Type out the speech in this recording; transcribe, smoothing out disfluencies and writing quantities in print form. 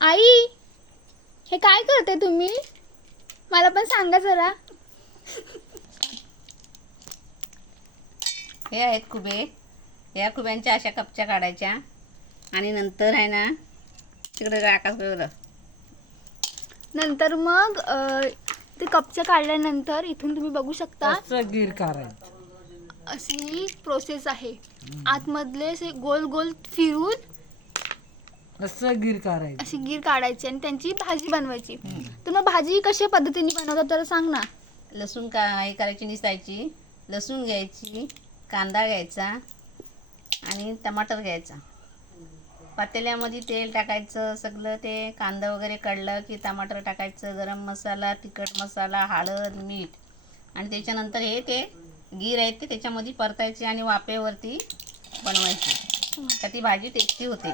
आई, हे काय करते तुम्ही? मला पण सांगा जरा. हे आहेत खुबे. या खुब्यांच्या अशा कपच्या काढायच्या आणि नंतर आहे ना तिकडे आकाश बघ. नंतर मग ते कपचं काढल्यानंतर इथून तुम्ही बघू शकता असं गीर करायचं. अशी प्रोसेस आहे. आतमधले असे गोल गोल फिरून असं गीर करायचं. अशी गीर काढायची आणि त्यांची भाजी बनवायची. तर मग भाजी कशा पद्धतीने बनवतात तर सांग ना. लसूण हे करायची, निसायची. लसूण घ्यायची, कांदा घ्यायचा आणि टमाटर घ्यायचा. पातेल्यामध्ये तेल टाकायचं. सगळं ते कांदा वगैरे कढलं की टमाटर टाकायचं, गरम मसाला, तिखट मसाला, हळद, मीठ आणि त्याच्यानंतर हे ते गीर आहेत ते त्याच्यामध्ये परतायचे आणि वाफेवरती बनवायची. तर ती भाजी टेस्टी होते.